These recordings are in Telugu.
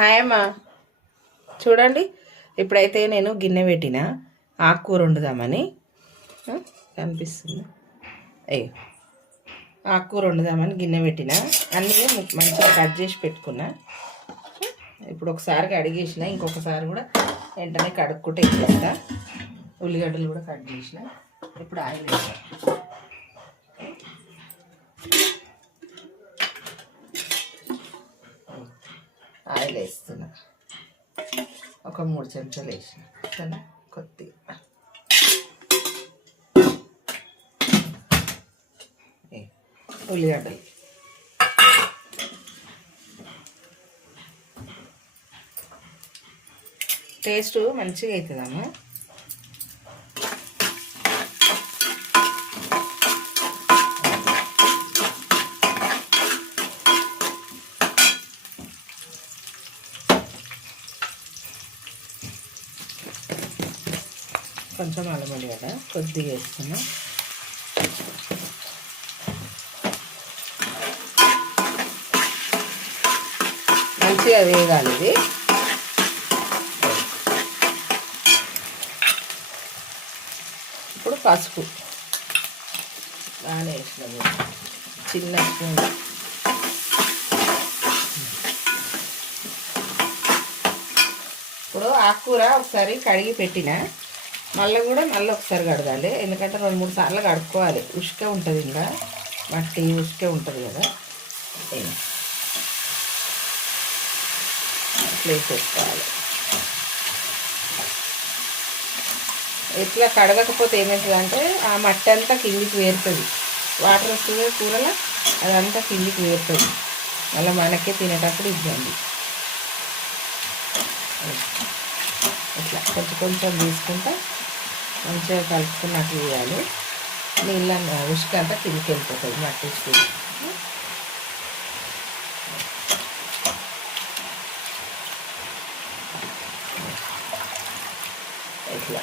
హాయ్ అమ్మా, చూడండి. ఇప్పుడైతే నేను గిన్నె పెట్టిన ఆకుకూర వండుదామని. కనిపిస్తుంది. ఆకుకూర వండుదామని గిన్నె పెట్టిన అన్నీ మంచిగా కట్ చేసి పెట్టుకున్నా. ఇప్పుడు ఒకసారి కడిగేసిన, ఇంకొకసారి కూడా వెంటనే కడుక్కుంటే ఇచ్చేస్తా. ఉల్లిగడ్డలు కూడా కట్ చేసిన. ఇప్పుడు ఆయిల్ వేస్తా. ఆయిల్ వేస్తున్నా. ఒక 3 చెంచాలు వేసిన. సరే, కొద్దిగా ఉల్లిగడ్డలు, టేస్ట్ మంచిగా అవుతుందమ్మా. కొంచెం అల్లం ఎల్లిగడ్డ కొద్దిగా వేసుకున్నా. మంచిగా వేగాలి ఇది. ఇప్పుడు పసుపు బాగానే వేసినాము, చిన్న స్పూన్. ఇప్పుడు ఆకుకూర ఒకసారి కడిగి పెట్టిన, మళ్ళీ ఒకసారి కడగాలి. ఎందుకంటే 2-3 సార్లు కడుక్కోవాలి. ఉసుకే ఉంటుంది, ఇంకా మట్టి ఉసుకే ఉంటుంది కదా. ప్లేస్ వేసుకోవాలి. ఇట్లా కడగకపోతే ఏమవుతుందంటే ఆ మట్టి అంతా కిందికి వేరుతుంది. వాటర్ వస్తుంది కూరలో, అదంతా కిందికి వేరుతుంది. మళ్ళీ మనకే తినేటప్పుడు ఇబ్బంది. ఇట్లా కొంచెం తీసుకుంటా మంచిగా కలుపుకున్నట్టు వేయాలి. నీళ్ళ ఉసుక అంతా కిందికి వెళ్ళిపోతుంది, మట్టి ఉసుకు. ఇట్లా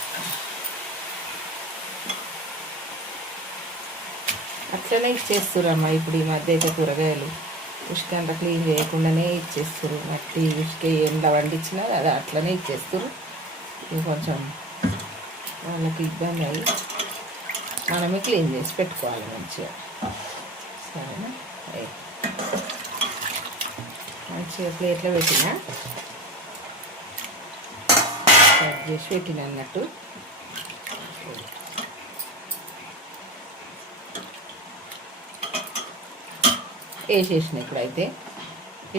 అట్లనే ఇచ్చేస్తురమ్మా. ఇప్పుడు ఈ మధ్య అయితే కూరగాయలు ఉసుక అంతా క్లీన్ చేయకుండానే ఇచ్చేస్తారు. మట్టి ఉసుక ఎండ వండించినా అది అట్లనే ఇచ్చేస్తారు. ఇది కొంచెం వాళ్ళకి ఇబ్బంది అయ్యి మనమే క్లీన్ చేసి పెట్టుకోవాలి మంచిగా. సరేనా? మంచిగా ప్లేట్లో పెట్టిన, కట్ చేసి పెట్టిన అన్నట్టు. వేసేసిన.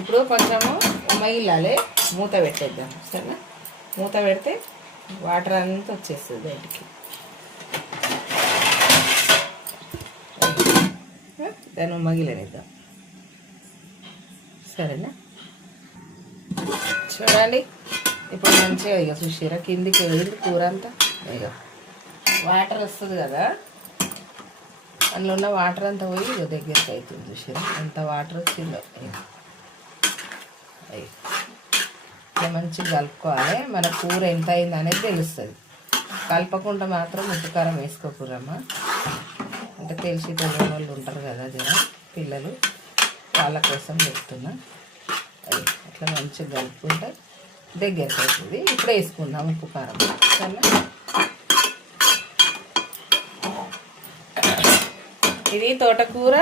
ఇప్పుడు కొంచెము ఉమ్మగిల్లాలి, మూత పెట్టేద్దాం. సరేనా? మూత పెడితే వాటర్ అంతా వచ్చేస్తుంది బయటికి. దాన్ని ఉమ్మగిలనిద్దాం. సరేనా? చూడండి, ఇప్పుడు మంచిగా ఇక చూసారా కిందికి వెళ్ళి కూర అంతా. ఇక వాటర్ వస్తుంది కదా, అందులో ఉన్న వాటర్ అంతా పోయి ఇక దగ్గరికి అవుతుంది. చూసారా ఎంత వాటర్ వచ్చిందో. ఇట్లా మంచిగా కలుపుకోవాలి. మన కూర ఎంత అయింది అనేది తెలుస్తుంది. కలపకుండా మాత్రం ఉప్పు కారం వేసుకోకూరమ్మా. అంటే తెలిసి తెలియని వాళ్ళు ఉంటారు కదా జర పిల్లలు, వాళ్ళ కోసం చెప్తున్నా. అట్లా మంచిగా కలుపుకుంటే దగ్గరికి అవుతుంది. ఇప్పుడు వేసుకుందాం ఉప్పు కారం. సరేనా? ఇది తోటకూర,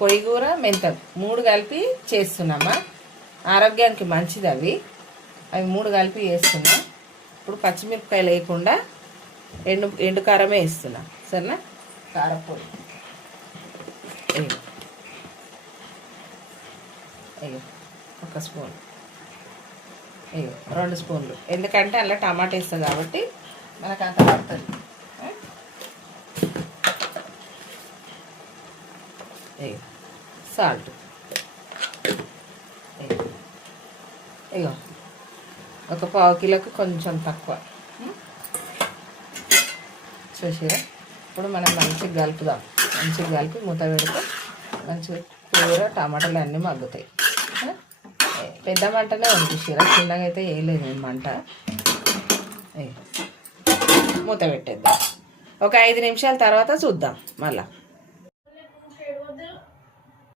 కొయ్యకూర, మెంతం 3 కలిపి చేస్తున్నామా. ఆరోగ్యానికి మంచిది అవి 3 కలిపి వేస్తున్నా. ఇప్పుడు పచ్చిమిరపకాయలు వేయకుండా ఎండు కారమే వేస్తున్నా. సరేనా? కారపొడి అయ్యో 1 స్పూన్, 2 స్పూన్లు. ఎందుకంటే అందులో టమాటా వేస్తుంది కాబట్టి మనకు అంత పడుతుంది. సాల్ట్ ఇగో 1 పావు కిలోకి కొంచెం తక్కువ. చూసారా? ఇప్పుడు మనం మంచిగా కలుపుదాం. మంచిగా కలిపి మూత పెడితే మంచిగా కూర టమాటాలు అన్నీ మగ్గుతాయి. పెద్ద మంటనే ఉంది. చూసారా? చిన్నగా అయితే వేయలేదు నేను మంట. మూత పెట్టేద్దాం. ఒక 5 నిమిషాల తర్వాత చూద్దాం మళ్ళీ.